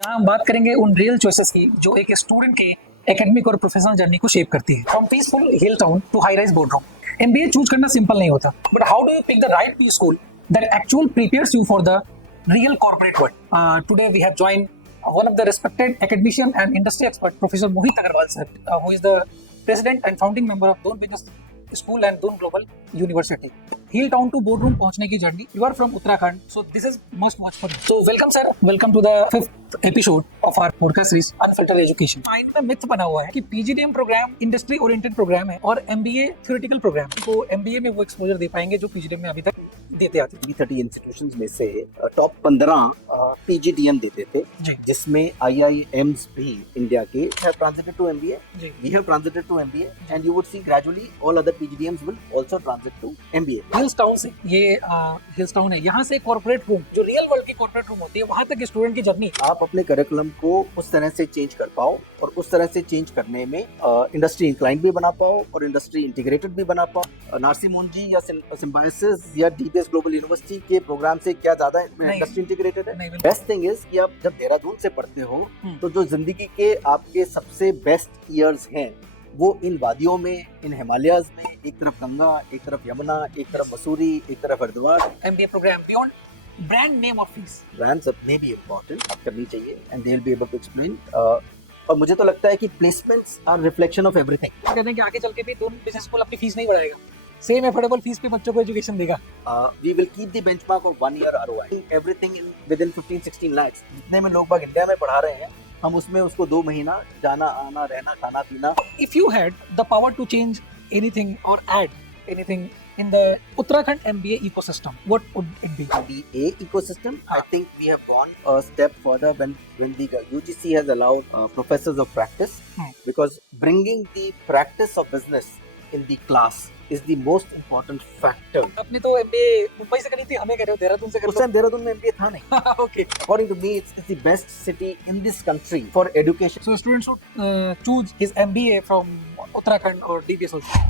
यहाँ हम बात करेंगे उन रियल चॉइसेस की जो एक स्टूडेंट के एकेडमिक और प्रोफेशनल जर्नी को शेप करती है। From peaceful hill town to high rise board room, MBA choose करना सिंपल नहीं होता, but how do you pick the right school that actual prepares you for the real corporate world? Today we have joined one of the respected academician and industry expert, Professor Mohit Agarwal sir, who is the president and founding member of Doon Business School and Doon Global University. Hill Town to boardroom पहुंचने की journey. You are from Uttarakhand, so this is must watch for you. So welcome sir, welcome to the 5th episode of our podcast series Unfiltered Education. Mind में myth बना हुआ है कि PGDM programme industry oriented programme है और MBA theoretical programme, तो MBA में वो एक्सपोजर दे पाएंगे जो पीजीडीएम में अभी तक देते आते थे। 30 इंस्टीट्यूशंस में से टॉप 15 पीजीडीएम देते थे, जिसमें आईआईएम्स भी इंडिया के have transited to MBA. We have transited to MBA, and you would see gradually all other PGDMs will also transit to MBA. Hills town से ये हिल्स टाउन है, यहाँ से कॉर्पोरेट रूम जो रियल वर्ल्ड की corporate room होती है वहाँ तक स्टूडेंट की जर्नी आप अपने करिकुलम को उस तरह से चेंज कर पाओ और उस तरह से चेंज करने में इंडस्ट्री इंक्लाइंड भी बना पाओ और इंडस्ट्री इंटीग्रेटेड भी बना पाओ। नार्सी मोन्जी या सिम्बायोसिस या डीबीएस ग्लोबल यूनिवर्सिटी के प्रोग्राम से क्या ज्यादा इंडस्ट्री इंटीग्रेटेड है? बेस्ट थिंग इज कि आप जब देहरादून से पढ़ते हो तो जो जिंदगी के आपके सबसे बेस्ट ईयर्स हैं वो इन वादियों में, इन हिमालयाज में, एक तरफ गंगा, एक तरफ यमुना, एक तरफ मसूरी, एक तरफ Haridwar. MBA programme beyond brand name और फीस, ब्रांड्स अपने भी इम्पोर्टेंट आप करनी चाहिए and they will be able to explain. और मुझे तो लगता है कि placements are reflection of everything. कहते हैं कि आगे चल के भी दोनों बिजनेस स्कूल अपनी फीस नहीं बढ़ाएगा, सेम एफोर्डेबल फीस पे बच्चों को एजुकेशन देगा। We will keep the benchmark of 1 year ROI, everything in within 15-16 lakhs। जितने में लोग बाग इंडिया में पढ़ा रहे हैं, हम उसमें उसको 2 महीना जाना आना रहना खाना पीना। If you had the power to change anything or add anything in the Uttarakhand MBA ecosystem, what would it be? MBA ecosystem, I think we have gone a step further when the UGC has allowed professors of practice, because bringing the practice of business in the class is the most important factor. आपने तो MBA Mumbai से करी थी, हमें कह रहे हो देहरादून से कर उस टाइम देहरादून में MBA था नहीं। Okay. According to me, it's the best city in this country for education. So students should choose his MBA from Uttarakhand or DBS also.